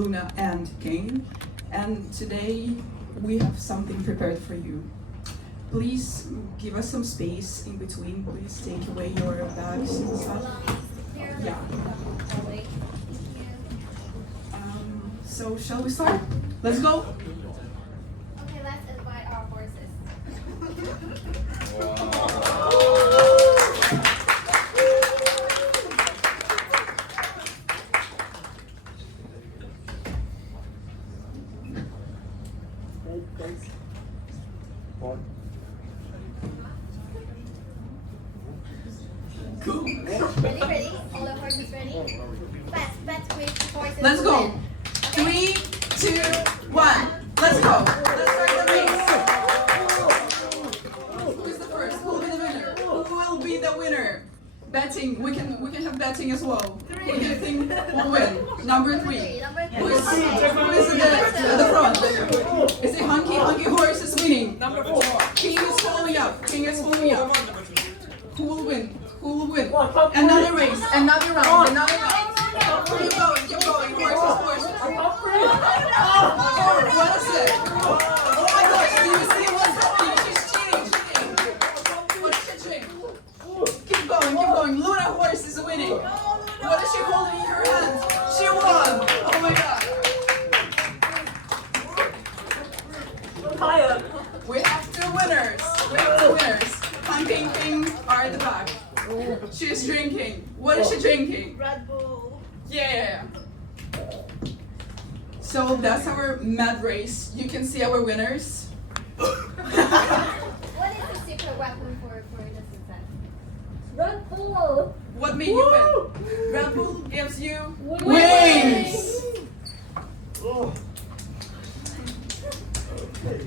Luna and Kane, and today we have something prepared for you. Please give us some space in between. Please take away your bags and stuff. Yeah. So shall we start? Let's go. Okay, let's invite our horses. Cool. Ready? All the horses ready? Let's wait for horses. Let's to go. win. 3, 2, 1. Let's go. Let's start the race. Who is the first? Who will be the winner? Who will be the winner? Betting. We can have betting as well. Who do you think will win? Number 3. Number Who is three. at the front? Is it Hunky Horse is winning? Number 4. King is following up. Who will win? Who will win? Another race. Another round. Keep going. Horses. What is it? Oh my gosh, do you see what's happening? She's cheating. What is she doing? Keep going. Luna Horse is winning. What is she holding in her hand? She won. Oh my god. We have two winners. Ping are at the back. She's drinking. What is she drinking? Red Bull. Yeah. So that's our MAD race. You can see our winners. What is the secret weapon for the success? Red Bull! What made you win? Red Bull gives you Wings! Oh. Okay.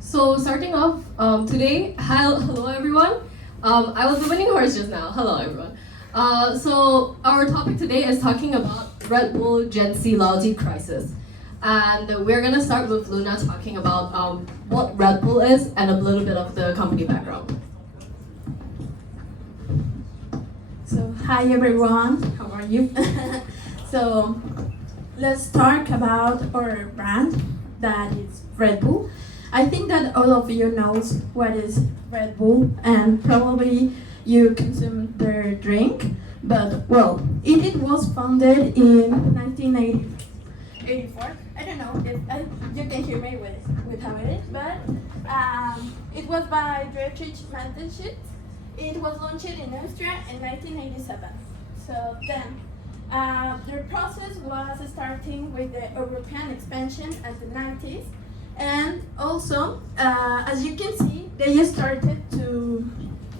So starting off today, hello everyone. I was the winning horse just now. Hello everyone. So our topic today is talking about Red Bull Gen Z loyalty crisis, and we're gonna start with Luna talking about what Red Bull is and a little bit of the company background. So hi everyone, how are you? So let's talk about our brand that is Red Bull. I think that all of you knows what is Red Bull and probably you consume their drink, but well, it was founded in 1984. I don't know if you can hear me with how it is, but it was by Dietrich Mateschitz. It was launched in Austria in 1987. So then, their process was starting with the European expansion at the 90s. And also, as you can see, they started to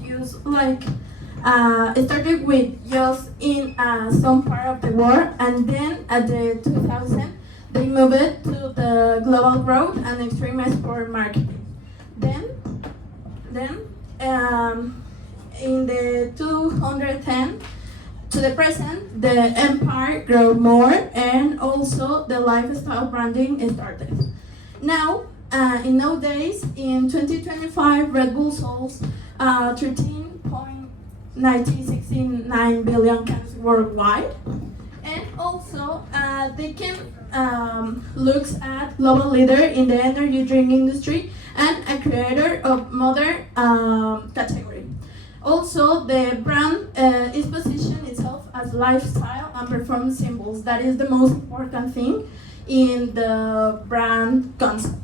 use it started with just in some part of the world, and then at the 2000, they moved it to the global growth and extreme export marketing. Then in the 210 to the present, the empire grew more, and also the lifestyle branding started. Now, in nowadays, in 2025, Red Bull sells 13.969 billion cans worldwide, and also they can look at global leader in the energy drink industry and a creator of modern category. Also, the brand is positioned itself as lifestyle and performance symbols. That is the most important thing in the brand concept.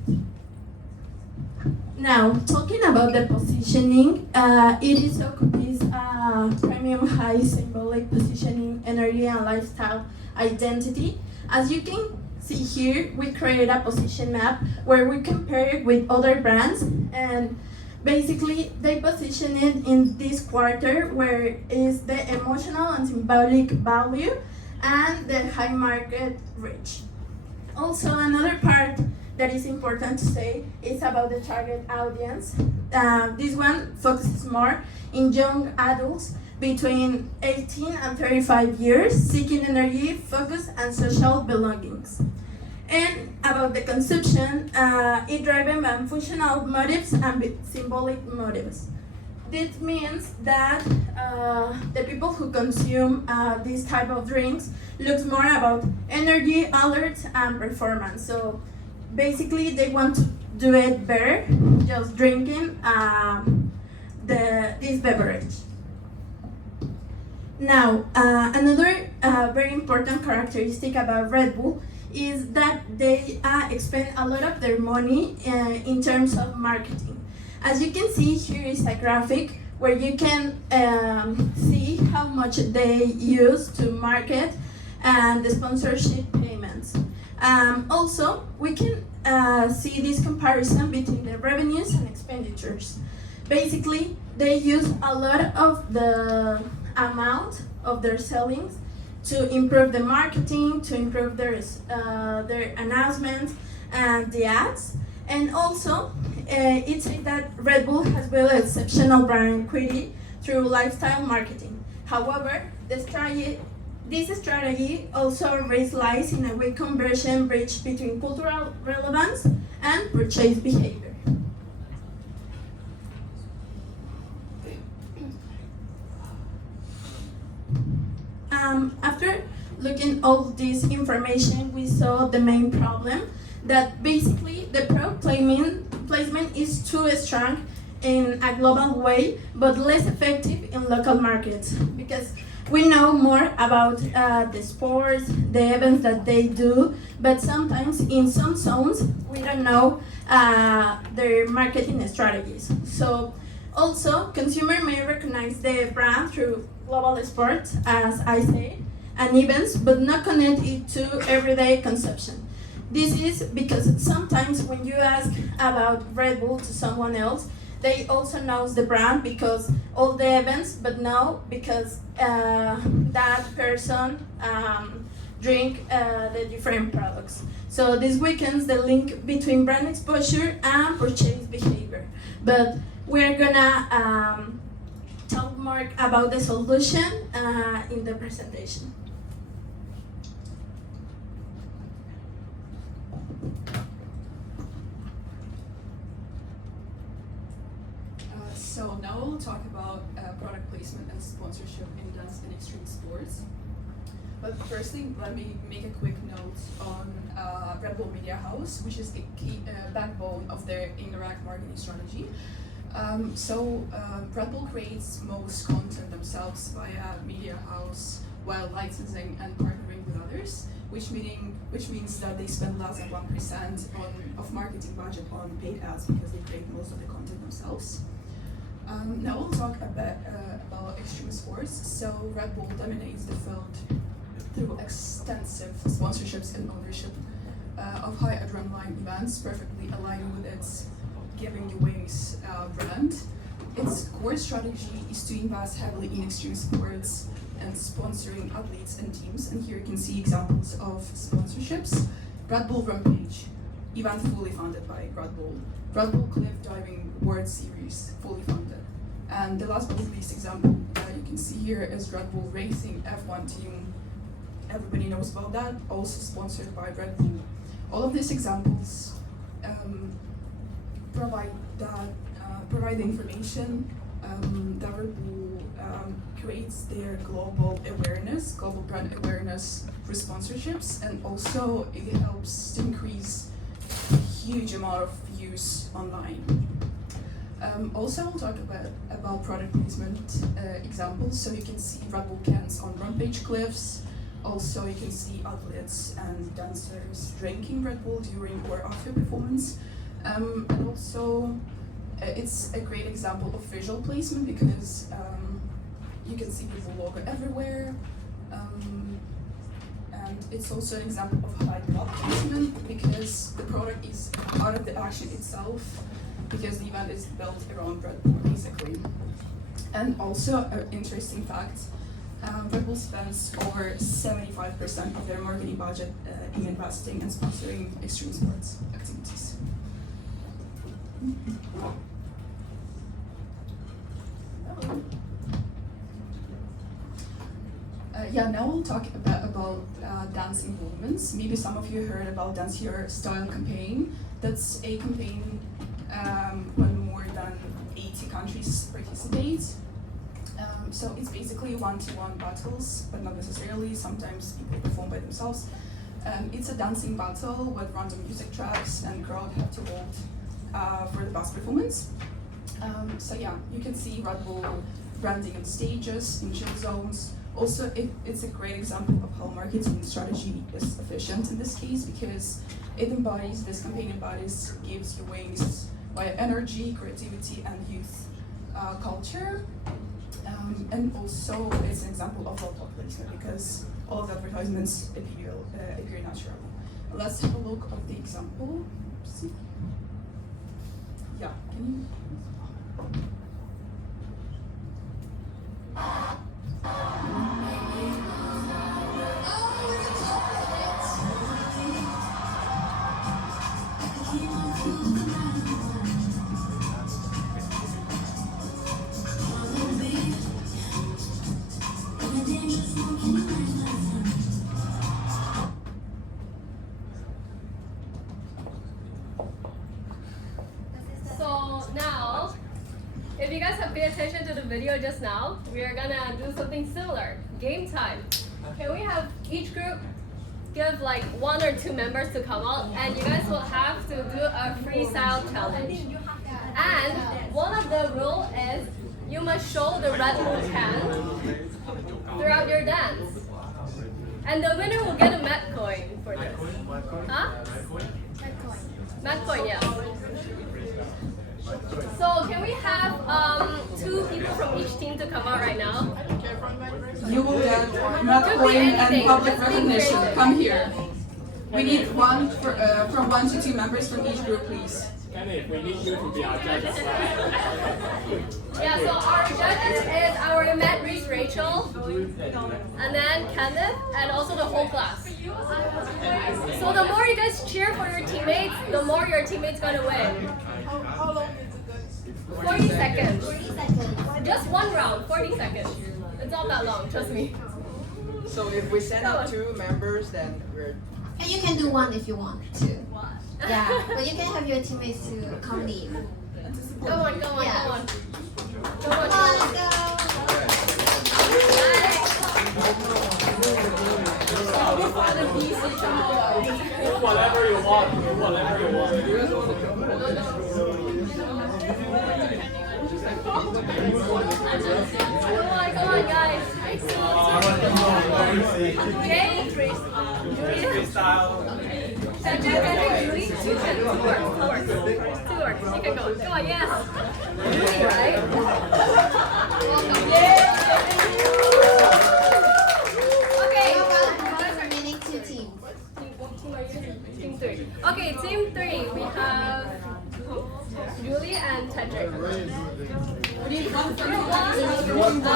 Now, talking about the positioning, it is occupies a premium high symbolic positioning, energy and lifestyle identity. As you can see here, we create a position map where we compare it with other brands, and basically they position it in this quarter where is the emotional and symbolic value and the high market reach. Also, another part that is important to say is about the target audience. This one focuses more in young adults between 18 and 35 years, seeking energy, focus, and social belongings. And about the consumption, it driven by functional motives and symbolic motives. This means that the people who consume this type of drinks looks more about energy, alert, and performance. So basically, they want to do it better, just drinking this beverage. Now, another very important characteristic about Red Bull is that they expend a lot of their money in terms of marketing. As you can see, here is a graphic where you can see how much they use to market and the sponsorship payments. Also, we can see this comparison between the revenues and expenditures. Basically, they use a lot of the amount of their sellings to improve the marketing, to improve their announcements and the ads. And also, it's that Red Bull has built exceptional brand equity through lifestyle marketing. However, this strategy also relies in a weak conversion bridge between cultural relevance and purchase behavior. After looking all this information, we saw the main problem, that basically the product placement is too strong in a global way, but less effective in local markets, because we know more about the sports, the events that they do, but sometimes in some zones we don't know their marketing strategies. So also, consumer may recognize the brand through global sports, as I said, and events, but not connect it to everyday consumption. This is because sometimes when you ask about Red Bull to someone else, they also know the brand because all the events, but no, because that person drink the different products. So this weakens the link between brand exposure and purchase behavior. But we're gonna talk more about the solution in the presentation. So now we'll talk about product placement and sponsorship in dance and extreme sports. But firstly, let me make a quick note on Red Bull Media House, which is the key backbone of their indirect marketing strategy. Red Bull creates most content themselves via Media House while licensing and partnering with others, which means that they spend less than 1% of marketing budget on paid ads because they create most of the content themselves. Now we'll talk a bit about extreme sports. So Red Bull dominates the field through extensive sponsorships and ownership of high adrenaline events, perfectly aligned with its Giving You Wings brand. Its core strategy is to invest heavily in extreme sports and sponsoring athletes and teams. And here you can see examples of sponsorships. Red Bull Rampage, event fully funded by Red Bull. Red Bull Cliff Diving World Series, fully funded. And the last but not least example you can see here is Red Bull Racing F1 team. Everybody knows about that, also sponsored by Red Bull. All of these examples provide the information that Red Bull creates their global brand awareness through sponsorships, and also it helps to increase a huge amount of views online. Also, we'll talk about product placement examples. So you can see Red Bull cans on Rampage cliffs. Also, you can see athletes and dancers drinking Red Bull during or after performance. And also, it's a great example of visual placement because you can see the logo everywhere. And it's also an example of high product placement because the product is part of the action itself, because the event is built around Red Bull basically. And also, an interesting fact, Red Bull spends over 75% of their marketing budget in investing and sponsoring extreme sports activities. Yeah, now we'll talk about dancing movements. Maybe some of you heard about Dance Your Style campaign. That's a campaign when more than 80 countries participate. So it's basically one-to-one battles, but not necessarily. Sometimes people perform by themselves. It's a dancing battle with random music tracks, and crowd have to hold for the best performance. So yeah, you can see Red Bull branding on stages, in chill zones. Also, it's a great example of how marketing strategy is efficient in this case, because this campaign embodies, gives you wings via energy, creativity, and youth culture. And also, it's an example of local placement because all of the advertisements appear natural. Let's have a look at the example. See? Yeah, can you? So now, if you guys have paid attention to the video just now, we are gonna do something similar. Game time. Can we have each group give like 1 or 2 members to come out, and you guys will have to do a freestyle challenge. And one of the rules is you must show the Red Bull can throughout your dance. And the winner will get a MAD coin for this. Huh? MAD coin, yeah. So can we have 2 people from each team to come out right now? You will get MAD coin and public recognition. Come here. We need from 1 to 2 members from each group, please. Kenneth, we need you to be our judge as well. Yeah, so our judges is our MAD Reese Rachel, and then Kenneth, and also the whole class. So the more you guys cheer for your teammates, the more your teammates gonna win. How long is it? 40 seconds. 40 seconds. Just 1 round, 40 seconds. It's not that long, trust me. So if we send out 2 members, then we're... And you can do 1 if you want to. Yeah, but you can have your teammates to come lead. Go on, go on, Yeah. go on. Go Come on, on, let's go. Do whatever you want. Do whatever you want. Come on, guys. Jay, Freestyle. Julie, 2 works. 2 works. You can go. Come on, yes. Julie, right? Welcome. Okay. What's remaining 2 teams? Team 3. Okay, team 3. We have Julie and Tedrick. We need 1 from Group 1, 5,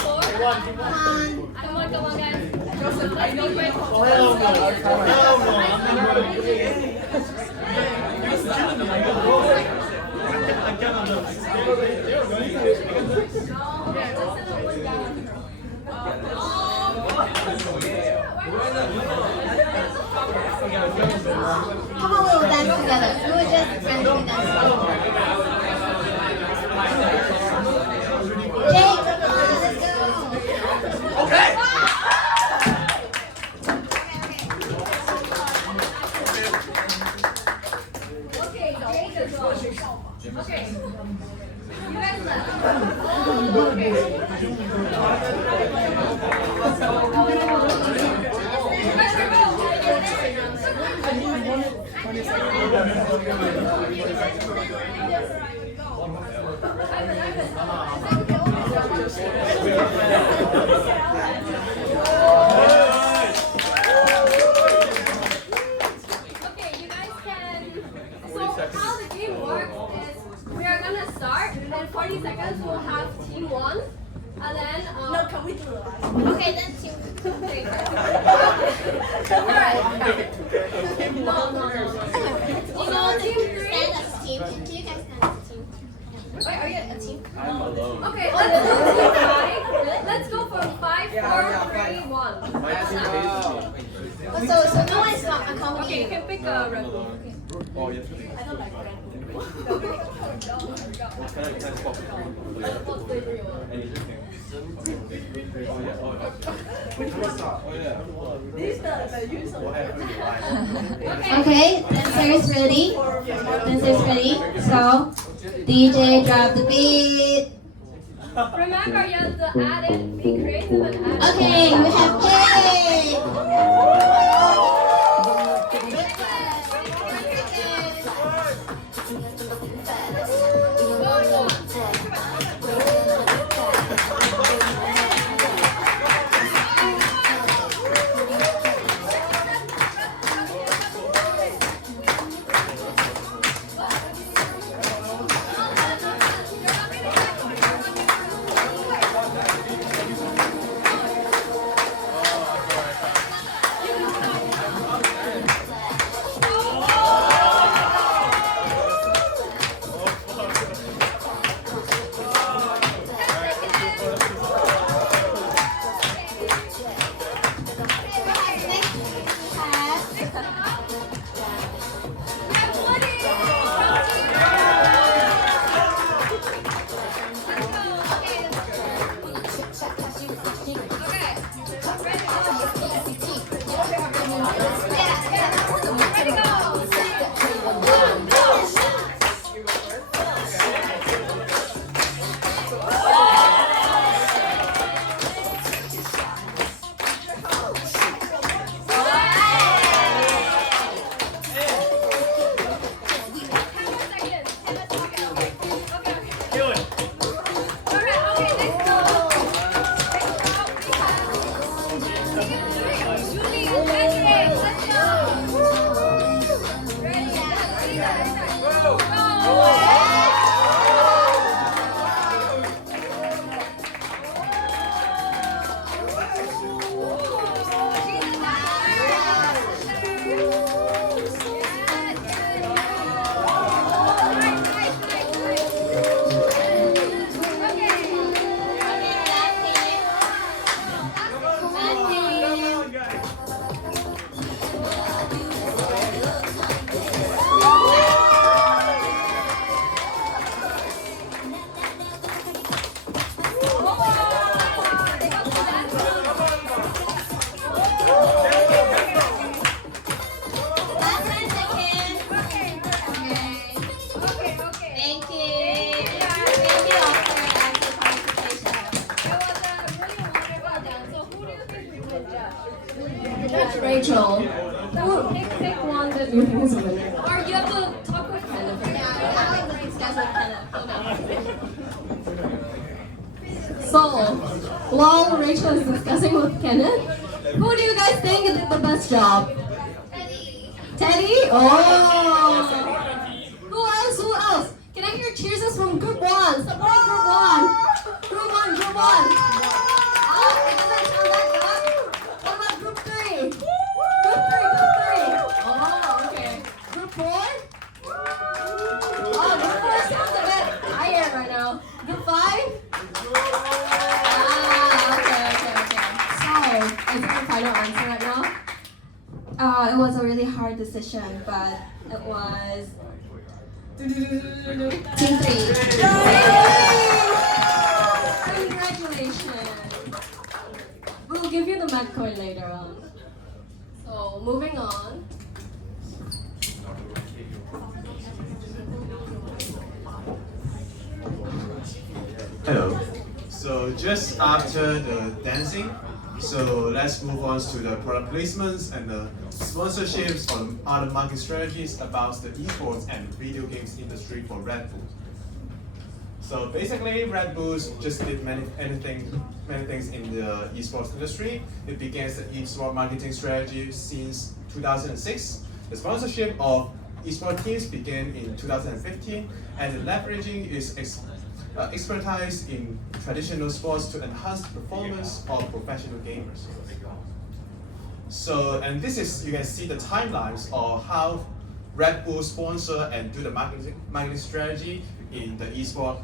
4. Come on, guys. Joseph, I know you. Come on, we will dance together. We will just randomly dance. Jake, come on, let's go. Okay. Okay, Jake as well. Okay. You guys left. Okay. You guys are Okay, you guys can. So how the game works is we are gonna start. In 40 seconds, we'll have team 1, and then no, can we do it? Okay, then team. Alright. No. So team 3. Stand as a team. Can you guys stand as a team? Wait, are you a team? I'm alone. Okay, let's do team 5. Let's go from 5 5, 4, Yeah, 3, 1. So no one is not Okay, you accommodating. can pick a Red Bull. Oh, yes. I don't like Red Bull. Can I swap? What flavor you want? Okay, dancers ready? Dancers ready? So, DJ drop the beat. Remember, you have to add it, be creative and add it. Okay, we have Jay. Rachel, pick one that you think is a winner. Or you have to talk with Kenneth. So, while Rachel is discussing with Kenneth, who do you guys think did the best job? Teddy? Oh! Who else? Who else? Can I hear cheers from group 1? Support group 1! Group 1, group 1! Oh, it doesn't sound that good. What about group 3? Group 3, group 3. Oh, okay. Group 4? Oh, group 4 sounds a bit tired right now. Group 5? Okay. So, is there a final answer right now? It was a really hard decision, but it was Team 3. Congratulations. We'll give you the MAD coin later on. So, moving on. Hello. So just after the dancing, so let's move on to the product placements and the sponsorships or other marketing strategies about the esports and video games industry for Red Bull. So basically, Red Bull just did many things in the esports industry. It began the esports marketing strategy since 2006. The sponsorship of esports teams began in 2015, and leveraging its expertise in traditional sports to enhance the performance of professional gamers. So, and this is, you can see the timelines of how Red Bull sponsor and do the marketing strategy in the esports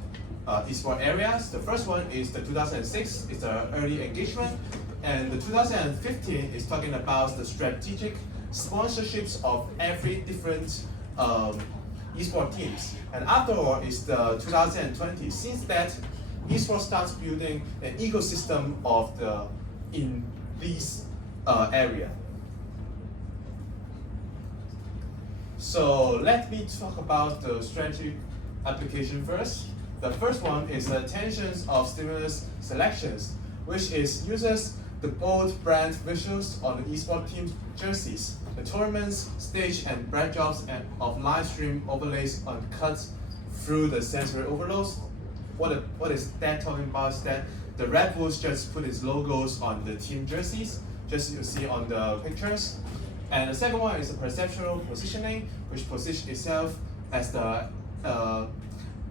esport areas. The first one is the 2006, it's the early engagement, and the 2015 is talking about the strategic sponsorships of every different esport teams. And afterward is the 2020. Since that, esport starts building an ecosystem of in this area. So let me talk about the strategic application first. The first one is the attentions of stimulus selections, which uses the bold brand visuals on the esport team jerseys, the tournaments, stage and backdrops of live stream overlays on cuts through the sensory overloads. What is that talking about is that the Red Bulls just put its logos on the team jerseys, just you see on the pictures. And the second one is the perceptual positioning, which positions itself as the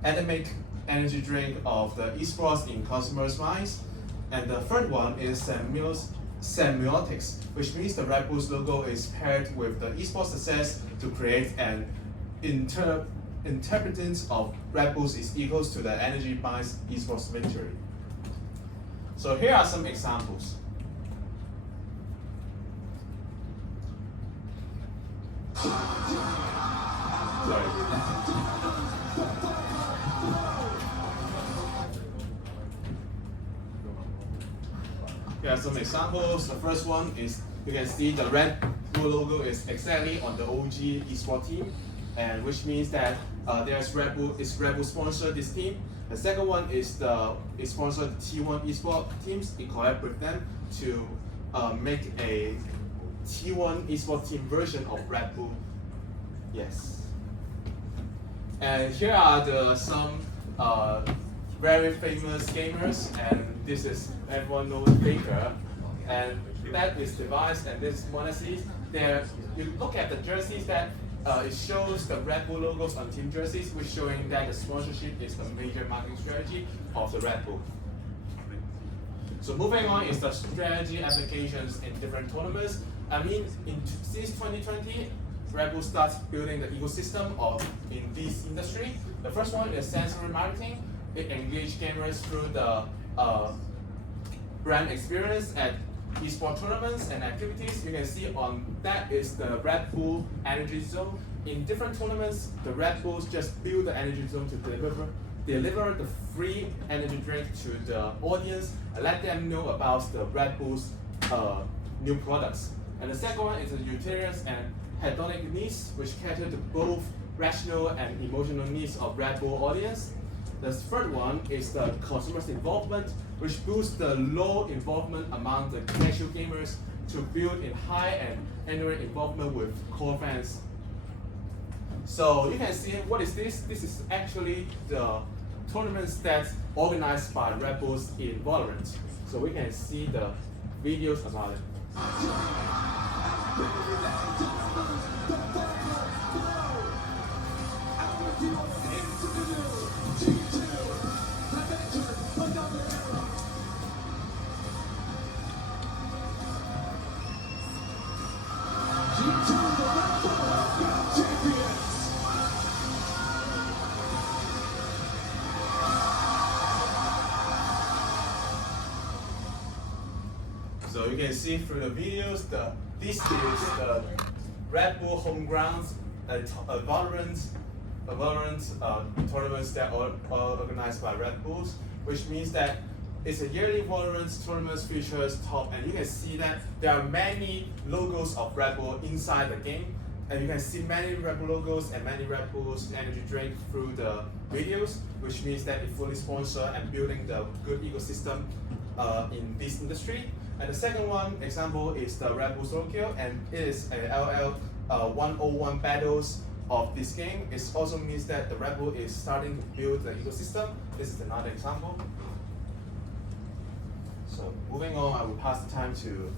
endemic energy drink of the esports in consumers' minds. And the third one is semiotics, which means the Red Bull's logo is paired with the esports success to create an interpretance of Red Bulls is equals to the energy binds esports victory. So here are some examples. Sorry. Here are some examples. The first one is, you can see the Red Bull logo is exactly on the OG esport team, and which means that there's Red Bull sponsored this team. The second one is it sponsored T1 esport teams. It collaborated with them to make a T1 esport team version of Red Bull. Yes. And here are some very famous gamers, and this is everyone knows Faker, and that is Device, and this is Monacy. There, you look at the jerseys that it shows the Red Bull logos on team jerseys, which showing that the sponsorship is the major marketing strategy of the Red Bull. So moving on is the strategy applications in different tournaments. I mean, since 2020, Red Bull starts building the ecosystem in this industry. The first one is sensory marketing. It engages gamers through the brand experience at esport tournaments and activities. You can see on that is the Red Bull energy zone. In different tournaments, the Red Bulls just build the energy zone to deliver the free energy drink to the audience and let them know about the Red Bull's new products. And the second one is the utilitarian and hedonic needs, which cater to both rational and emotional needs of Red Bull audience. The third one is the consumer's involvement, which boosts the low involvement among the casual gamers to build in high and annual involvement with core fans. So you can see, what is this? This is actually the tournaments that's organized by Red Bulls in Valorant. So we can see the videos about it. So you can see through the videos, this is the Red Bull home grounds, Valorant tournaments that are organized by Red Bulls, which means that it's a yearly Valorant tournament features top, and you can see that there are many logos of Red Bull inside the game, and you can see many Red Bull logos and many Red Bull's energy drink through the videos, which means that it's fully sponsored and building the good ecosystem in this industry. And the second one example is the Red Bull Tokyo, and it is a LL 101 battles of this game. It also means that the Red Bull is starting to build the ecosystem. This is another example. So moving on, I will pass the time to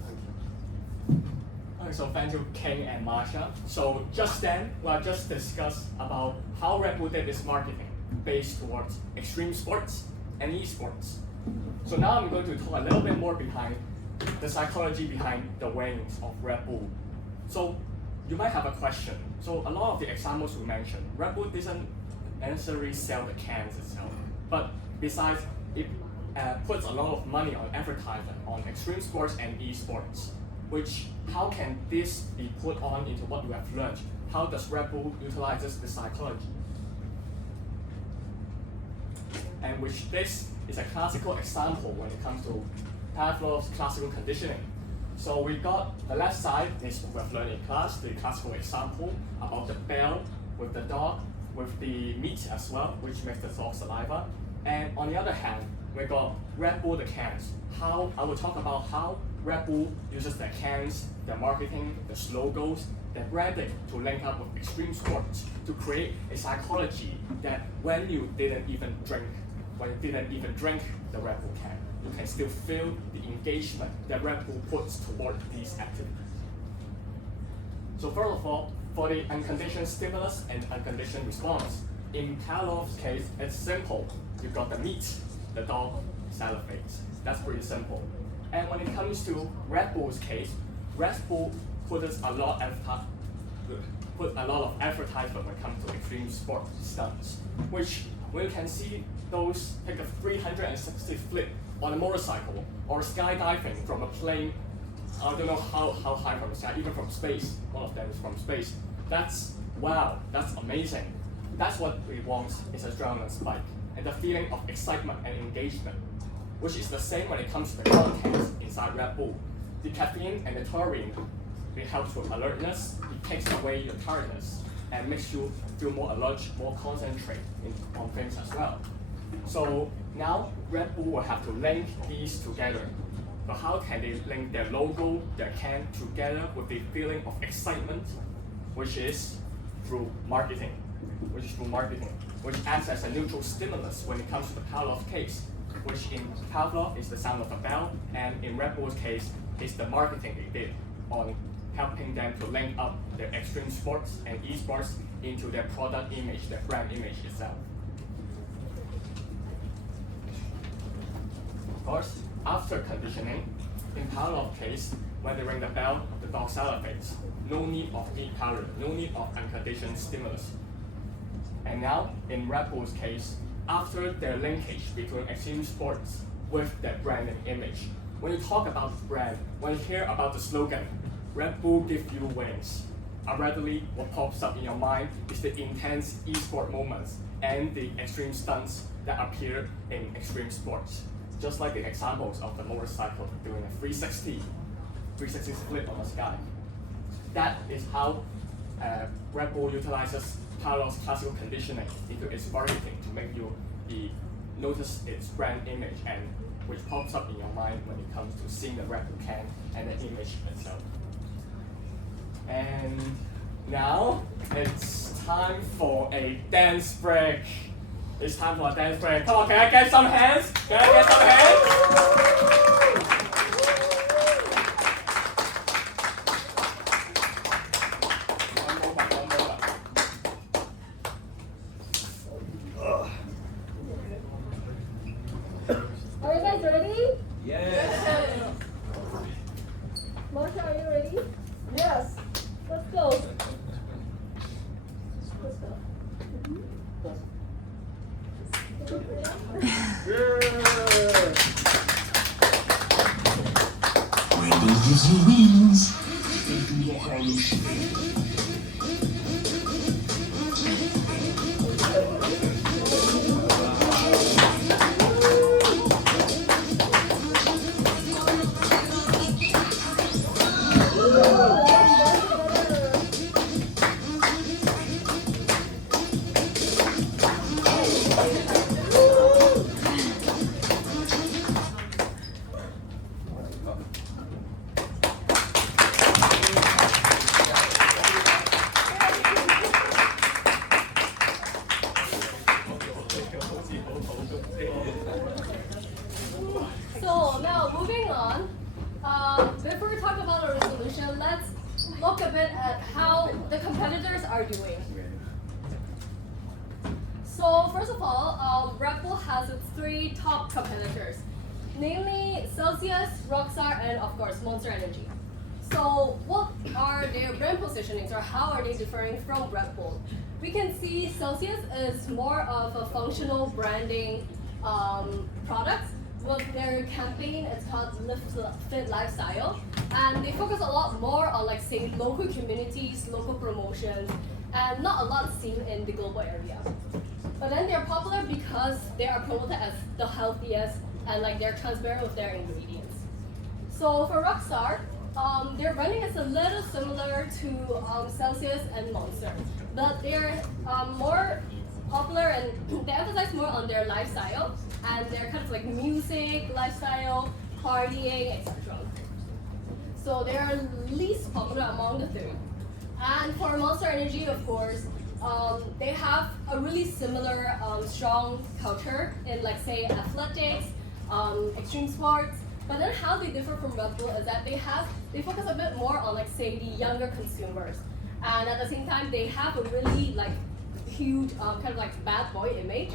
Okay, so thank you, King and Marsha. So just then, we have just discussed about how Red Bull did its marketing based towards extreme sports and esports. So now I'm going to talk a little bit more behind the psychology behind the wings of Red Bull. So you might have a question. So a lot of the examples we mentioned, Red Bull doesn't necessarily sell the cans itself, But besides, it puts a lot of money on advertisement on extreme sports and esports. Which, how can this be put on into what you have learned? How does Red Bull utilizes the psychology? And which this is a classical example when it comes to Pavlov's classical conditioning. So we got the left side is what we've learned in class, the classical example about the bell with the dog, with the meat as well, which makes the dog saliva. And on the other hand, we got Red Bull the cans. How I will talk about how Red Bull uses their cans, their marketing, their logos, their branding to link up with extreme sports to create a psychology that when you didn't even drink the Red Bull can, you can still feel the engagement that Red Bull puts toward these activities. So first of all, for the unconditioned stimulus and unconditioned response, in Pavlov's case, it's simple. You've got the meat, the dog salivates. That's pretty simple. And when it comes to Red Bull's case, Red Bull puts a lot of advertisement when it comes to extreme sport stunts, which we can see those take a 360 flip on a motorcycle or skydiving from a plane. I don't know how high from the sky, even from space. One of them is from space. That's wow, that's amazing. That's what we want is a adrenaline spike and the feeling of excitement and engagement, which is the same when it comes to the contents inside Red Bull. The caffeine and the taurine, it helps with alertness, it takes away your tiredness, and makes you feel more alert, more concentrate on things as well. So now Red Bull will have to link these together. But how can they link their logo, their can together with the feeling of excitement, which is through marketing, which acts as a neutral stimulus when it comes to the Pavlov case, which in Pavlov is the sound of a bell, and in Red Bull's case is the marketing they did on helping them to link up their extreme sports and esports into their product image, their brand image itself. Of course, after conditioning, in Pavlov's case, when they ring the bell, the dog salivates. No need of meat calorie, no need of unconditioned stimulus. And now, in Red Bull's case, after their linkage between extreme sports with their branding image, when you talk about brand, when you hear about the slogan, Red Bull give you wings, immediately what pops up in your mind is the intense e-sport moments and the extreme stunts that appear in extreme sports. Just like the examples of the motorcycle doing a 360 flip on the sky. That is how Red Bull utilizes Pavlov's classical conditioning into its marketing to make you notice its brand image and which pops up in your mind when it comes to seeing the Red Bull can and the image itself. And now it's time for a dance break. It's time for a dance break. Come on, can I get some hands? Can I get some hands? Are you guys ready? Yes. Marsha, are you ready? Yes. Let's go. Let's go. Red Bull gives you wings. Into the Harlem Shake. So now moving on, before we talk about our resolution, let's look a bit at how the competitors are doing. So first of all, Red Bull has its 3 top competitors, namely Celsius, Rockstar, and of course Monster Energy. So what are their brand positionings or how are they differing from Red Bull? We can see Celsius is more of a functional branding products. With their campaign, it's called Live Fit Lifestyle, and they focus a lot more on like say local communities, local promotions, and not a lot seen in the global area. But then they're popular because they are promoted as the healthiest and like they're transparent with their ingredients. So for Rockstar, their branding is a little similar to Celsius and Monster, but they're more popular and they emphasize more on their lifestyle and their kind of like music, lifestyle, partying, etc. So they're least popular among the three. And for Monster Energy, of course, they have a really similar strong culture in like say athletics, extreme sports. But then how they differ from Red Bull is that they focus a bit more on like say the younger consumers, and at the same time they have a really like huge kind of like bad boy image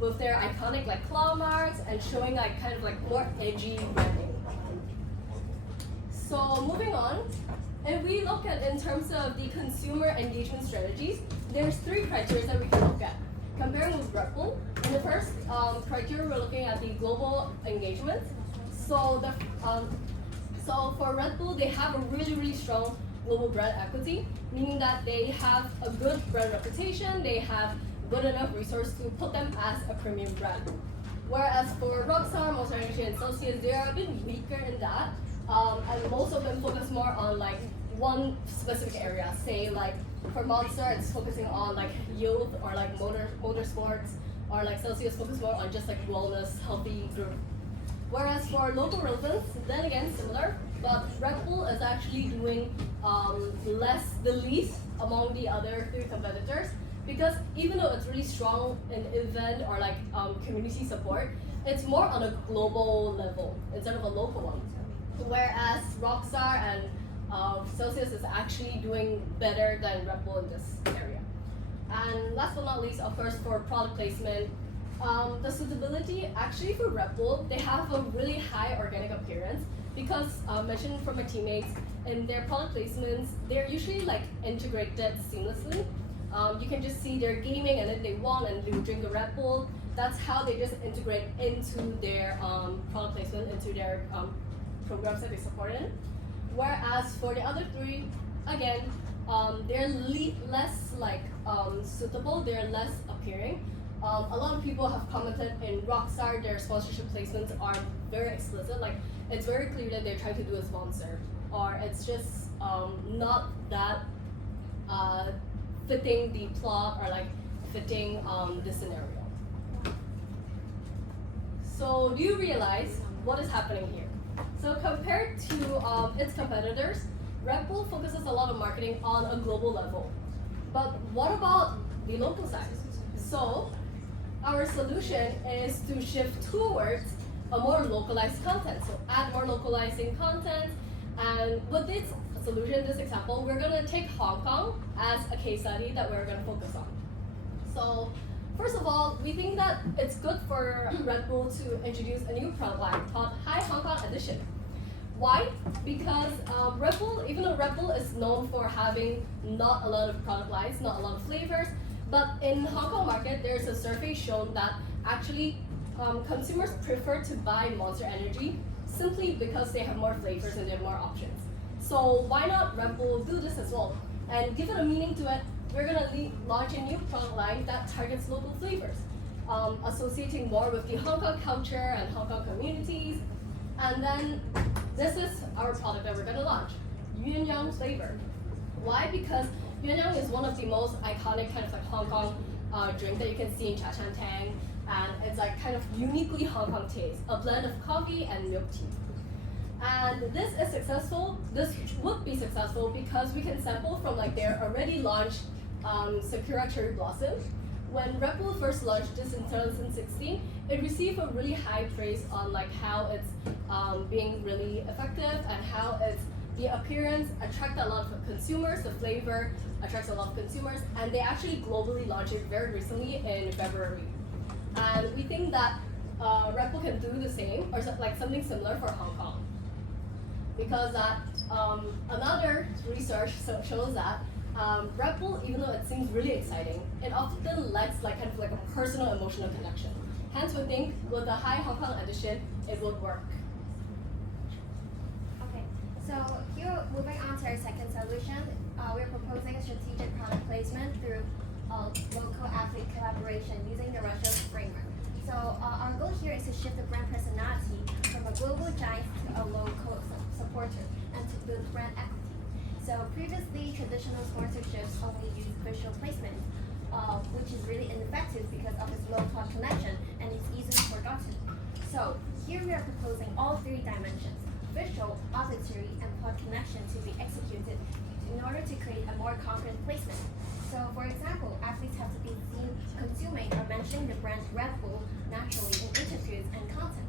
with their iconic like claw marks and showing like kind of like more edgy branding. So moving on, if we look at in terms of the consumer engagement strategies, there's three criteria that we can look at. Comparing with Red Bull, in the first criteria we're looking at the global engagement. So for Red Bull, they have a really strong global brand equity, meaning that they have a good brand reputation, they have good enough resource to put them as a premium brand. Whereas for Rockstar, Monster Energy, and Celsius, they are a bit weaker in that, and most of them focus more on like one specific area. Say like for Monster, it's focusing on like youth or like motorsports, or like Celsius focus more on just like wellness, healthy group. Whereas for local relevance, then again similar, but Red Bull is actually doing the least among the other three competitors, because even though it's really strong in event or like community support, it's more on a global level instead of a local one. Whereas Rockstar and Celsius is actually doing better than Red Bull in this area. And last but not least, of course, for product placement, the suitability actually for Red Bull, they have a really high organic appearance because mentioned from my teammates, in their product placements, they're usually like integrated seamlessly. You can just see they're gaming and then they want and they drink a Red Bull. That's how they just integrate into their product placement, into their programs that they support in. Whereas for the other three, again, they're less like suitable, they're less appearing. A lot of people have commented in Rockstar, their sponsorship placements are very explicit. Like it's very clear that they're trying to do a sponsor, or it's just not that fitting the plot or like fitting the scenario. So do you realize what is happening here? So compared to its competitors, Red Bull focuses a lot of marketing on a global level. But what about the local side? So our solution is to shift towards a more localized content. So add more localizing content. And with this solution, this example, we're gonna take Hong Kong as a case study that we're gonna focus on. So first of all, we think that it's good for Red Bull to introduce a new product line called Hi Hong Kong Edition. Why? Because Red Bull, even though Red Bull is known for having not a lot of product lines, not a lot of flavors, but in Hong Kong market, there's a survey shown that actually consumers prefer to buy Monster Energy simply because they have more flavors and they have more options. So why not Red Bull do this as well? And give it a meaning to it, we're gonna launch a new product line that targets local flavors, associating more with the Hong Kong culture and Hong Kong communities. And then this is our product that we're gonna launch, Yuen Yang flavor. Why? Because Yuen Yang is one of the most iconic kind of like Hong Kong drink that you can see in Cha Chan Tang, and it's like kind of uniquely Hong Kong taste, a blend of coffee and milk tea. And this is successful. This would be successful because we can sample from like their already launched Sakura Cherry Blossom. When Red Bull first launched this in 2016, it received a really high praise on like how it's being really effective and how the appearance attracts a lot of consumers, the flavor attracts a lot of consumers, and they actually globally launched it very recently in February. And we think that Red Bull can do the same or like something similar for Hong Kong. Because that another research shows that Red Bull, even though it seems really exciting, it often lacks like kind of like a personal emotional connection. Hence, we think with the high Hong Kong edition, it would work. Okay, so here moving on to our second solution, we're proposing a strategic product placement through local athlete collaboration using the Russia framework. So our goal here is to shift the brand personality from a global giant to a local supporter and to build brand equity. So previously, traditional sponsorships only use visual placement, which is really ineffective because of its low pod connection and it's easily forgotten. So here we are proposing all three dimensions, visual, auditory, and pod connection to be executed in order to create a more concrete placement. So for example, athletes have to be seen consuming or mentioning the brand Red Bull naturally in interviews and content.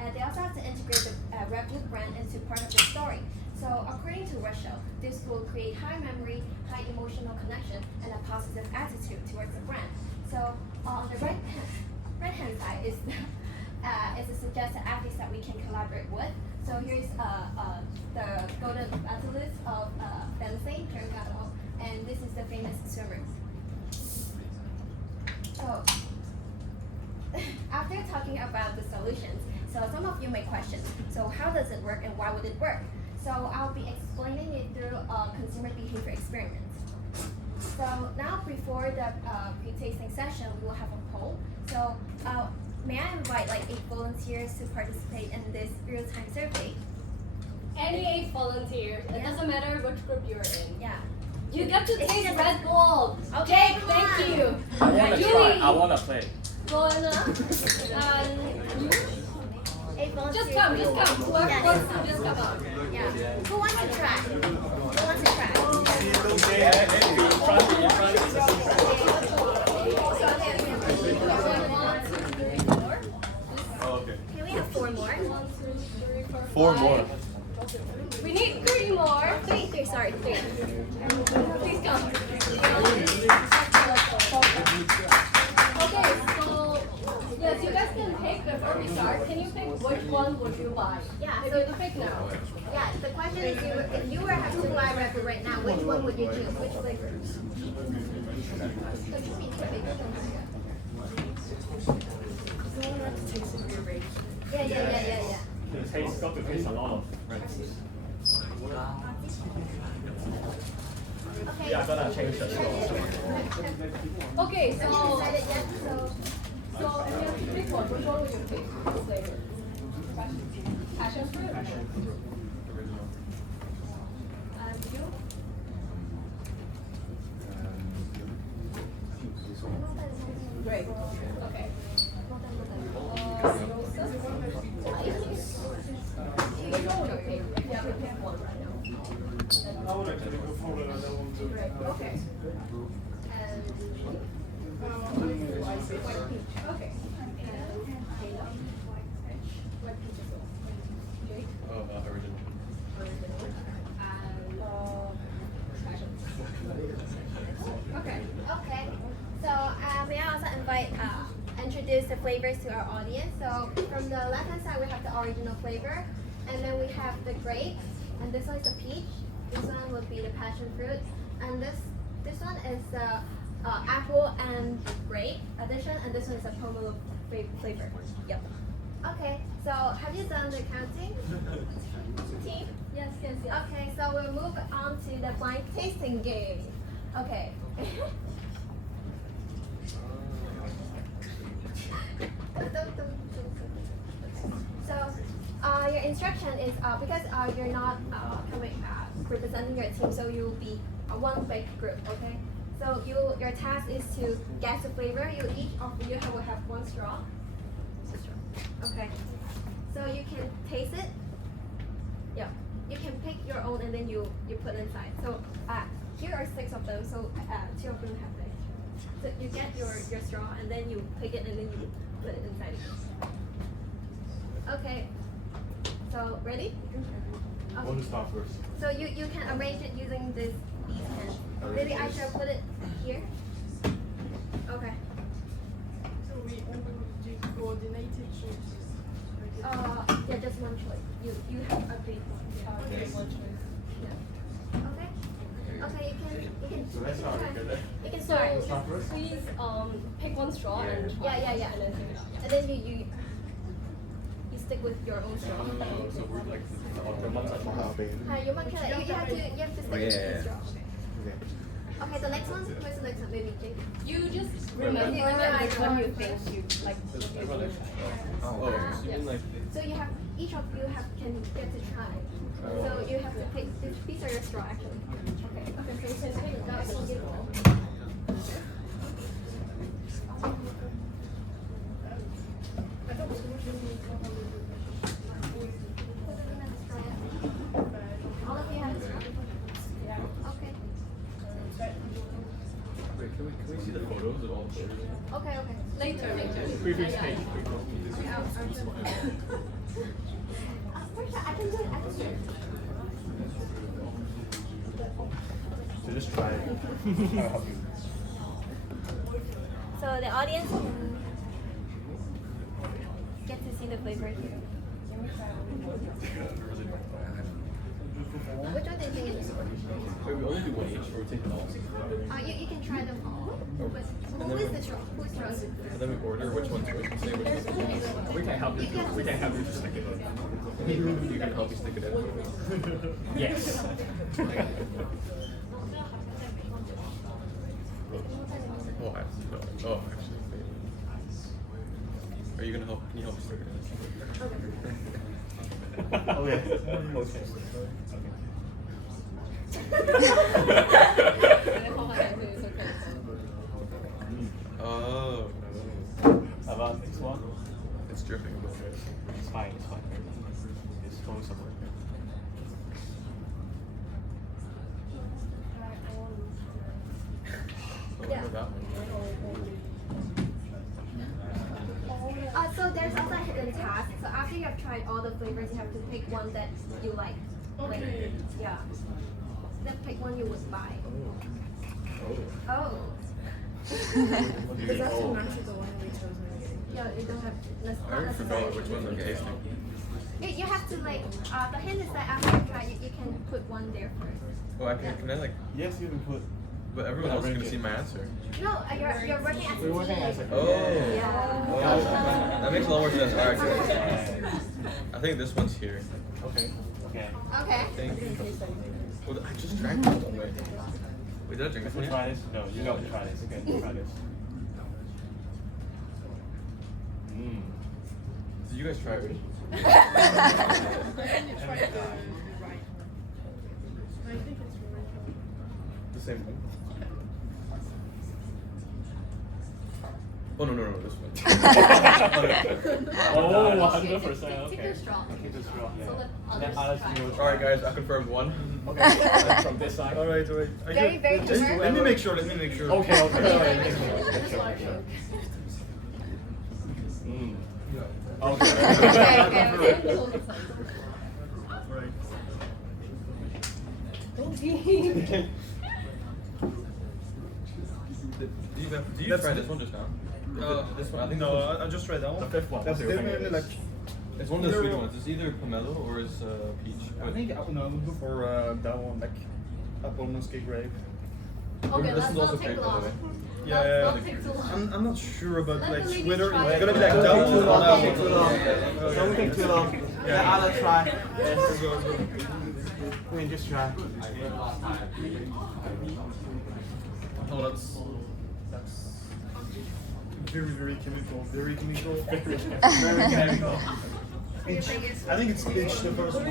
And they also have to integrate the Red Bull brand into part of their story. So according to Russia, this will create high memory, high emotional connection, and a positive attitude towards the brand. So on the right hand side is the suggested athletes that we can collaborate with. So here's the golden medalist of fencing, and this is the famous swimmer. So after talking about the solutions, so some of you may question, so how does it work and why would it work? So I'll be explaining it through a consumer behavior experiment. So now before the pre-tasting session, we will have a poll. So may I invite like 8 volunteers to participate in this real-time survey? Any 8 volunteers, it doesn't matter which group you're in. Yeah. You get to taste Red Bull. Okay, Jake, thank you. I wanna Julie. try. I wanna play. Gonna, you? 8 volunteers. Just come. Whoever Yeah. wants to just come out. Yeah. Who wants to try? Who wants to try? Okay, in front. Okay. Can we have 4 more? 1, 2, 3, 4, 4 5. more. We need 3 more. 3, sorry, 3. Please come. Okay, so yes, you guys can pick before we start. Can you pick which one would you buy? Yeah, If so you pick now. yeah, the question is if you were have to buy Red Bull right now, which one would you choose? Which flavor? Yeah. Got to taste a lot of Red Bull. Okay. Yeah, I'm gonna change the straw. Okay, Have you so decided yet? if you have to pick one, which one would you pick? What flavor? Passion fruit. You? Great. Okay. Okay. Okay. What peach is it? Jake? Original. Okay. Okay. So may I also invite introduce the flavors to our audience. So from the left hand side we have the original flavor, and then we have the grape, and this one is the peach. This one would be the passion fruit, and this one is the apple and grape addition, and this one is a pomelo flavor. Yep. Okay. So have you done the counting? Team? Yes. Okay, so we'll move on to the blind tasting game. Okay. So your instruction is because you're not representing your team, so you'll be one big group. Okay. So your task is to guess the flavor. Each of you will have 1 straw. Okay. So you can taste it. Yeah. You can pick your own and then you put inside. So here are 6 of them. So 2 of them have this. So you get your straw and then you pick it and then you put it inside again. Okay. So ready? I want to start first. So you can arrange it using these pens. Maybe I should put it here. Okay. So we do coordinated choices. Yeah, just one choice. You have a big one. Okay, one choice. Yeah. Okay. Okay, Let's start together. You can start. Please pick one straw and try. Yeah. And then take it out. And then you stick with your own straw. So we're like the ones that don't have been. You have to stick with your straw. Okay, the next one. Where's the next one, baby? You just remember which one you think you like. Oh, you mean like So you have each of you can get to try. So you have to pick. These are your straw actually. Okay. So you can pick that one. All of you have a straw? Yeah. Okay. Wait, can we see the photos of all the photos? Okay. Later. previous page? I can do it. So just try it. I'll help you. So the audience can get to see the flavor here. Which one do you think is? Wait, we only do one each, or we take them all? You can try them all. But And who then is the straw? Who's straw? And then we order which one's which, and say which one's which. We can help you. We can help you to stick it in. You can help me stick it in. Yes. Oh, actually, no. Oh, actually. Are you gonna help? Can you help me stick it in? Okay. Oh, About this one? it's dripping. It's fine. It's going somewhere. Remember that one? So there's also a hidden task. So after you have tried all the flavors, you have to pick one that you like. Okay. Yeah. Then pick one you would buy. Oh. Because that's too much of the one we chose. Yeah, you don't have. I already forgot which ones I'm tasting. You have to like. The hint is that after you try, you can put one there first. Oh, can I like? Yes, you can put. But everyone else is gonna see my answer. No, you're working as a We're working team. as a Oh. Yeah. Oh, that makes a lot more sense. Alright, I think this one's here. Okay. Okay. I think. Well, I just drank this one. Wait, did I drink this We one? try this? No, you don't try this. Okay, you try this. Did you guys try it? The same thing. Oh no, this one. Oh, 100%. Take Okay. your straw. Take the straw. So let Then others Alex, try. you Alright guys, I confirmed one. Okay, then from this side. Alright. Very, very different. Let me make sure. Okay. This one. Okay. Do you try this one just now? This one, I think. No, I just tried that one. The fifth one. That's So you're definitely thinking- like. It's one of the sweet ones. It's either pomelo or it's peach. I think I would go for that one, like apple musky grape. Okay, This let's is not also take great, by the long. way. Yeah. Not take too long. I'm not sure about Let like the ladies whether try it's it. gonna be like that Don't one take too or long. that Don't take one. too long. Okay. Don't take too long. Yeah. Let others try. Let's go. We can just try. Oh, that's. Very chemical. Very chemical. Very chemical. Peach. I think it's peach the first one.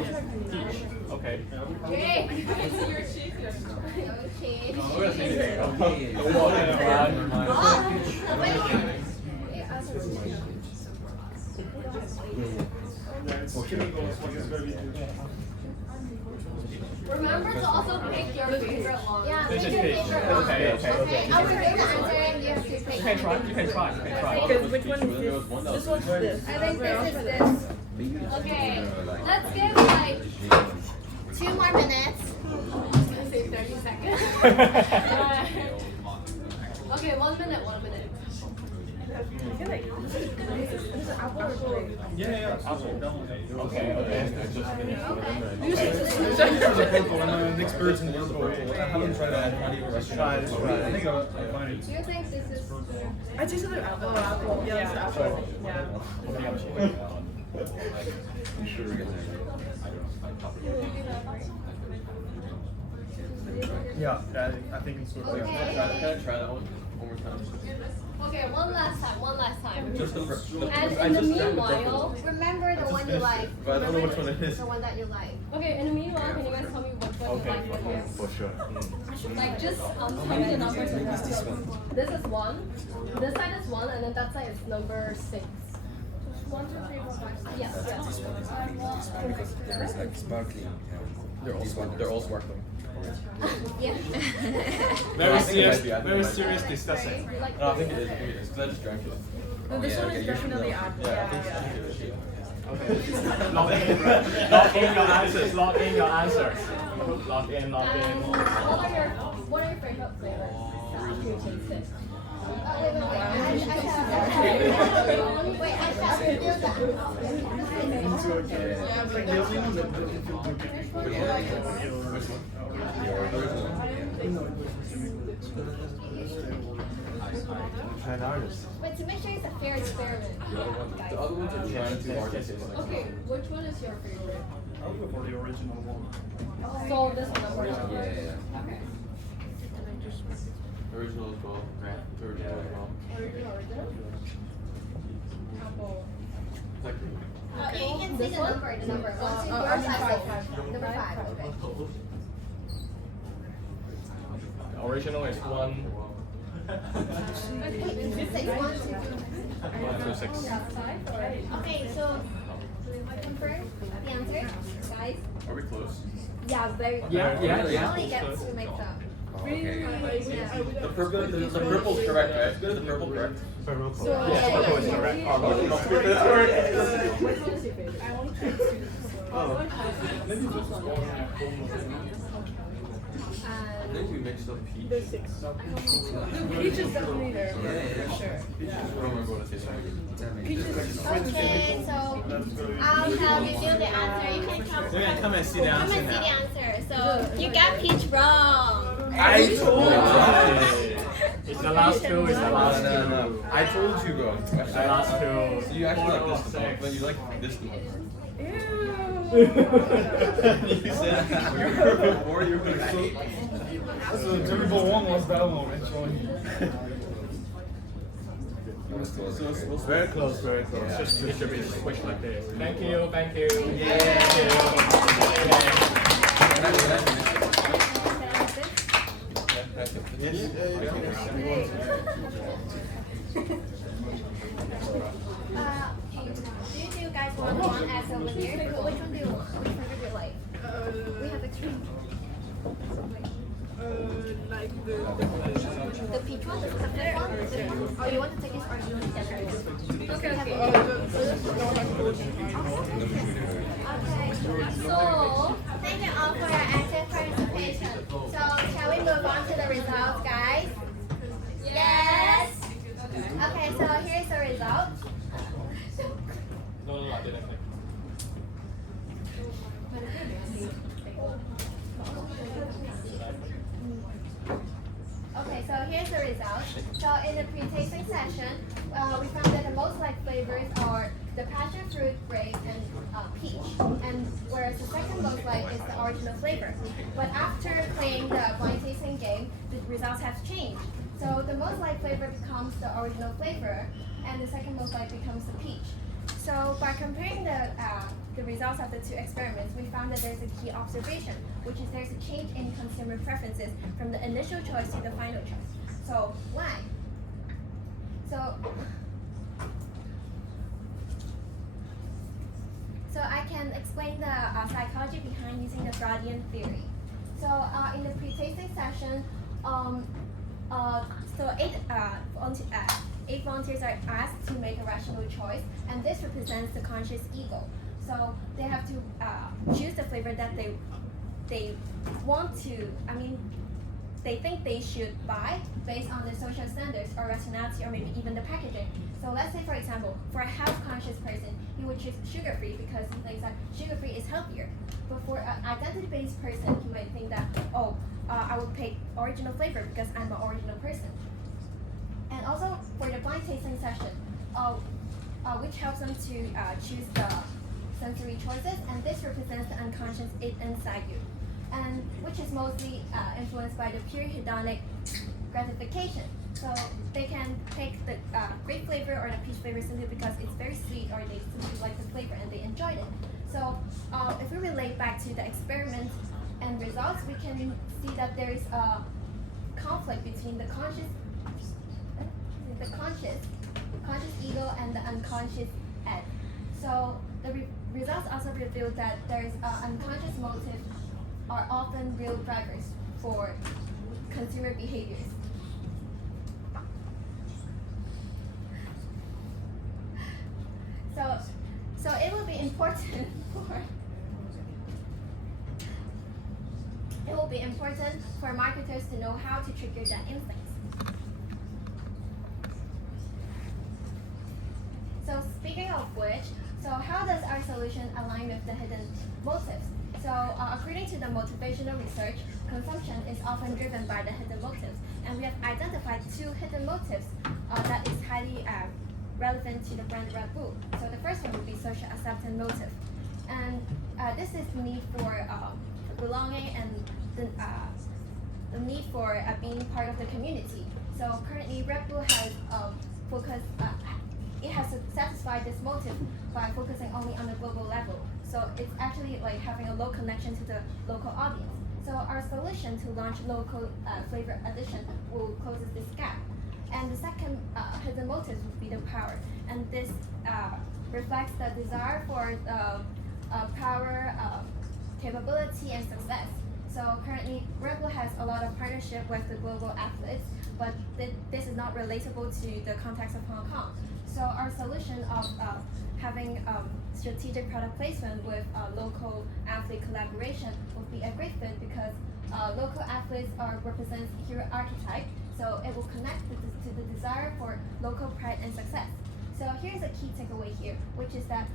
Okay. Okay. It's your cheek. Okay. The water brand. It's chemical. It's very good. Remember to also pick your favorite one. Yeah, This pick is your peach. favorite one. Okay. Okay, I'll reveal the answer and you have to pick. You can try. Because which one is this? This one's this. I think this is this. Okay, let's give like 2 more minutes. let's say 30 seconds. Okay, 1 minute. I feel like this is apple or grape? Yeah, absolutely. That one. Okay. There's a purple, and the next person is purple. I haven't tried that. Not even try it. I think I'll find it. Do you think this is? I tasted the apple. Yeah, it's apple. Yeah. You sure we're getting there? Yeah, I think it's good. Okay. Can I try that one more time? Okay, one last time. Just the And I in the just tried the meanwhile, purple. Remember the one you like. But I don't know which one it is. The one that you like. okay, in the meanwhile, can you guys tell me which one you like for here? For sure. Like just tell me the number to this is 1, this side is 1, and then that side is number 6. 1, 2, 3, 4, 5, 6. Yes. There's like sparkling. They're all sparkling. Yeah. Very serious discussion. No, I think it is. Because I just drank it. No, this one is definitely apple. Lock in your answers. Lock in your answers. Lock in. And what are your favorite flavors? After you taste it. Wait, I have to do But to make sure it's a fair experiment. The other ones are trying too hard to taste like. Okay, which one is your favorite? I'll go for the original one. So this one, number 1. Yeah. Okay. Original as well. Original as well. Original. Apple. Like, You can see the number. 1, 2, 4, 5, 6. Number 5. Okay. The original is 1. 6, 1, 2, 3. 1, 2, 6. Okay, so confirm the answer, guys. are we close? Yeah, very close. Yeah. You only get to make them. Okay. Yeah. The purple's correct, right? The purple correct? Purple is correct. Which one is your favorite? I think we mixed up peach. The 6. Peach is definitely there. Yeah. For sure. I don't remember what it tastes like. Peach is Okay, so I'll tell you the answer. You can come and see the come and see the answer. So you got peach wrong. I told you! It's the last two. It's the last two. No. I told you, bro. The last two. So you actually like this the most, but you like this the most. Ew. You said you're perfect for you're perfect. So the typical one was that one, actually. Very close, very close. It should be switched like this. Thank you. Yes. Do you guys want one as over here? Which one do you want? Which flavor do you like? We have extreme. Like The peach one? The fifth one? Oh, you want to take this or do you want to get it? Okay. So, thank you all for your active participation. So, shall we move on to the results, guys? Yes! Okay, so here's the result. No, I didn't think. Okay, so here's the result. So in the pre-tasting session, we found that the most liked flavors are the passion fruit, grape, and peach. And whereas the second most liked is the original flavor. But after playing the blind tasting game, the results have changed. So the most liked flavor becomes the original flavor, and the second most liked becomes the peach. So by comparing the results of the two experiments, we found that there's a key observation, which is there's a change in consumer preferences from the initial choice to the final choice. So why? So I can explain the psychology behind using the Freudian theory. So in the pre-tasting session, eight volunteers are asked to make a rational choice, and this represents the conscious ego. So they have to choose the flavor that they want to. they think they should buy based on the social standards or rationality or maybe even the packaging. So let's say, for example, for a health-conscious person, he would choose sugar-free because he thinks that sugar-free is healthier. But for an identity-based person, he might think that, I would pick original flavor because I'm an original person. And also for the blind tasting session, which helps them to choose the sensory choices, and this represents the unconscious it inside you, and which is mostly influenced by the pure hedonic gratification. So they can take the grape flavor or the peach flavor simply because it's very sweet, or they simply like the flavor and they enjoyed it. So if we relate back to the experiment and results, we can see that there is a conflict between the conscious ego and the unconscious ed. So the results also reveal that there is unconscious motives are often real drivers for consumer behaviors. So it will be important for marketers to know how to trigger their instincts. So speaking of which, so how does our solution align with the hidden motives? So according to the motivational research, consumption is often driven by the hidden motives, and we have identified 2 hidden motives that is highly relevant to the brand Red Bull. So the first one would be social acceptance motive, and this is the need for belonging and the need for being part of the community. So currently, Red Bull has focused. It has satisfied this motive by focusing only on the global level. So it's actually like having a low connection to the local audience. So our solution to launch local flavor addition will close this gap. And the second hidden motive would be the power. And this reflects the desire for power, capability, and success. So currently, Red Bull has a lot of partnership with the global athletes, but this is not relatable to the context of Hong Kong. So our solution of having strategic product placement with local athlete collaboration would be a great fit because local athletes represent hero archetype, so it will connect to the desire for local pride and success. So here's a key takeaway here, which is that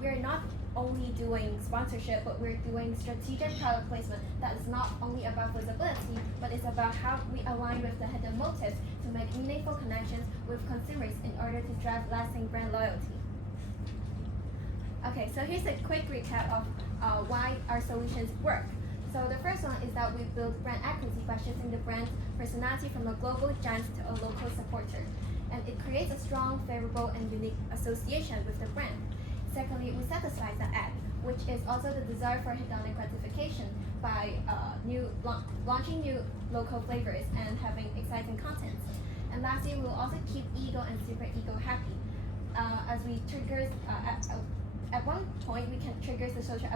we're not only doing sponsorship, but we're doing strategic product placement that is not only about visibility, but it's about how we align with the hidden motives to make meaningful connections with consumers in order to drive lasting brand loyalty. Okay, so here's a quick recap of why our solutions work. So the first one is that we build brand equity by shifting the brand personality from a global giant to a local supporter. And it creates a strong, favorable, and unique association with the brand. Secondly, we satisfy the ad, which is also the desire for hedonic gratification by launching new local flavors and having exciting content. And lastly, we will also keep ego and super ego happy. As we trigger, at one point, we can trigger the social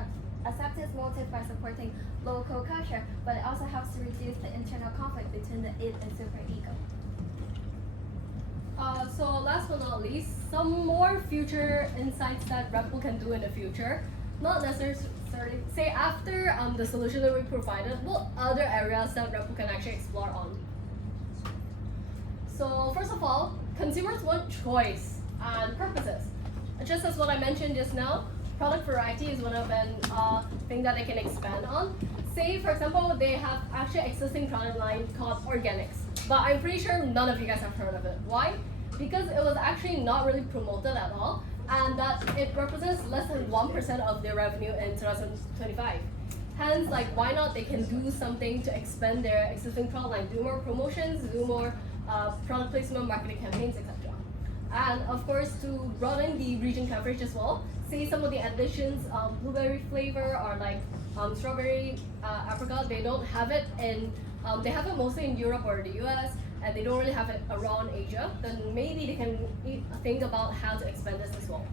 acceptance motive by supporting local culture, but it also helps to reduce the internal conflict between the id and super ego. So last but not least, some more future insights that Red Bull can do in the future. Not necessarily, say after the solution that we provided, what other areas that Red Bull can actually explore on? So first of all, consumers want choice and purposes. Just as what I mentioned just now, product variety is one of them thing that they can expand on. Say for example, they have actually existing product line called Organics, but I'm pretty sure none of you guys have heard of it. Why? Because it was actually not really promoted at all, and that it represents less than 1% of their revenue in 2025. Hence, like, why not they can do something to expand their existing product line, do more promotions, do more product placement, marketing campaigns, etc. And of course, to broaden the region coverage as well, say some of the additions, blueberry flavor or like strawberry apricot, they don't have it in, they have it mostly in Europe or the US, and they don't really have it around Asia, then maybe they can think about how to expand this as well.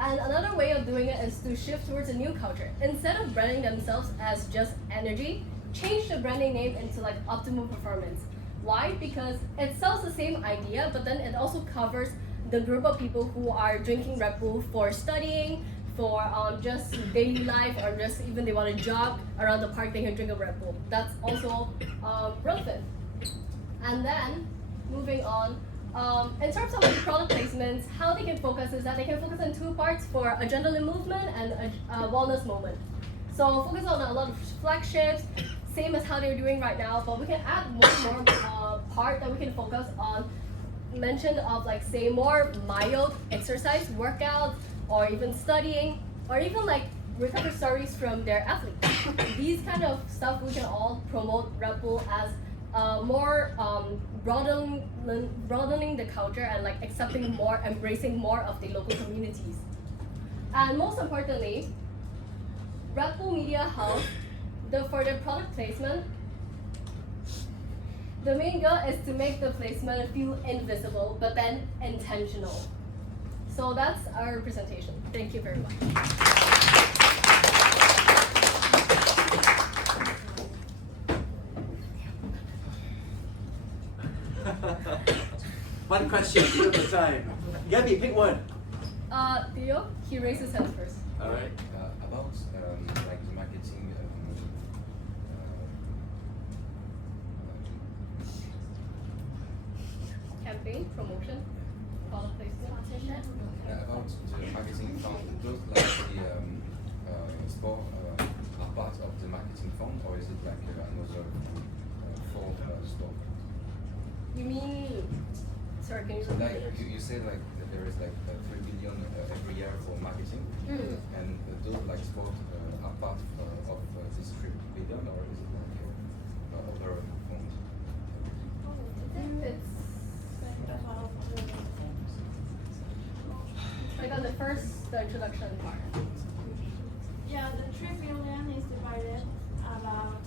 And another way of doing it is to shift towards a new culture. Instead of branding themselves as just energy, change the branding name into like optimal performance. Why? Because it sells the same idea, but then it also covers the group of people who are drinking Red Bull for studying, for just daily life, or just even they want to jog around the park, they can drink a Red Bull. That's also relevant. And then moving on, in terms of product placements, how they can focus is that they can focus on two parts for adrenaline movement and a wellness moment. So focus on a lot of flagships, same as how they're doing right now, but we can add one more part that we can focus on, mention of like say more mild exercise, workouts, or even studying, or even like recovery stories from their athletes. These kind of stuff we can all promote Red Bull as more broadening the culture and like accepting more, embracing more of the local communities. And most importantly, Red Bull Media House, for the product placement, the main goal is to make the placement feel invisible, but then intentional. So that's our presentation. Thank you very much. One question, give the time. Gabby, pick one. Theo, he raised his hand first. Alright. About like the marketing Campaign, promotion, product placement. about the marketing fund, those like the sport are part of the marketing fund, or is it like another for store? You mean, sorry, can you So repeat? like you say like that there is like 3 billion every year for marketing, and those like sport are part of this 3 billion, or is it like other funds? It's like on the first, the introduction part. Yeah, the 3 billion is divided about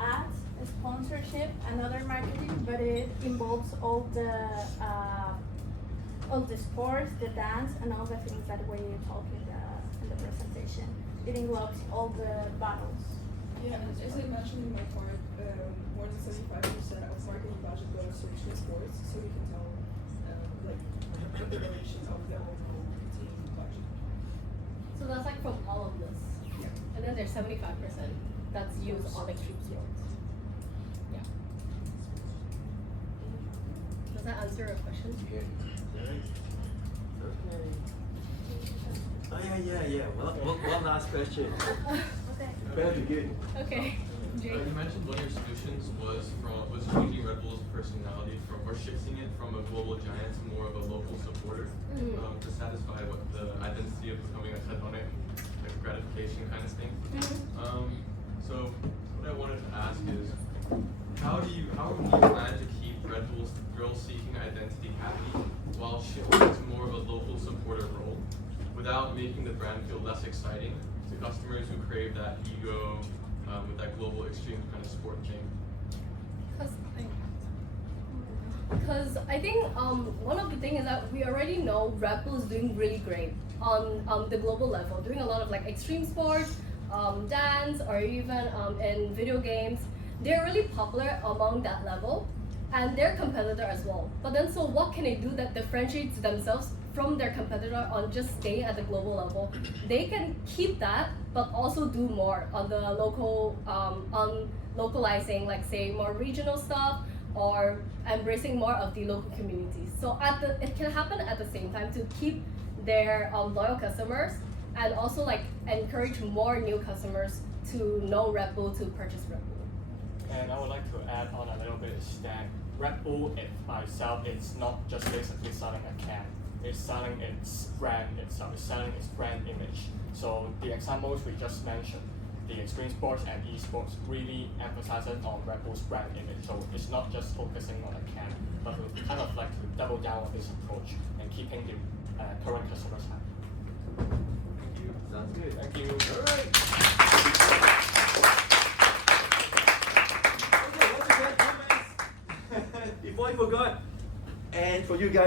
ads, sponsorship, and other marketing, but it involves all the sports, the dance, and all the things that we talk in the presentation. It involves all the battles. Yeah, as I mentioned in my part, more than 75% of marketing budget goes to extreme sports, so we can tell like the relation of the overall team budget. So that's like from all of this. Yeah. And then there's 75% that's used on extreme sports. Yeah. Does that answer your question? Oh yeah. One last question. Okay. Better to good. Okay. Jay. You mentioned one of your solutions was changing Red Bull's personality or shifting it from a global giant to more of a local supporter, to satisfy what the identity of becoming a hedonic, like gratification kind of thing. So what I wanted to ask is, how do you plan to keep Red Bull's thrill-seeking identity happy while shifting to more of a local supporter role, without making the brand feel less exciting to customers who crave that ego with that global extreme kind of sport thing? Because I think one of the things is that we already know Red Bull is doing really great on the global level, doing a lot of like extreme sports, dance, or even in video games. They're really popular among that level, and they're competitor as well. But then, so what can they do that differentiates themselves from their competitor on just staying at the global level? They can keep that, but also do more on the local, on localizing, like say more regional stuff, or embracing more of the local communities. So it can happen at the same time to keep their loyal customers, and also like encourage more new customers to know Red Bull, to purchase Red Bull. And I would like to add on a little bit is that Red Bull by itself is not just basically selling a can. It's selling its brand itself. It's selling its brand image. So the examples we just mentioned, the extreme sports and esports, really emphasizes on Red Bull's brand image. So it's not just focusing on a can, but we kind of like to double down on this approach and keeping the current customers happy. Thank you. Sounds good. Thank you. All right. Okay, once again, comments before I forgot, and for you guys.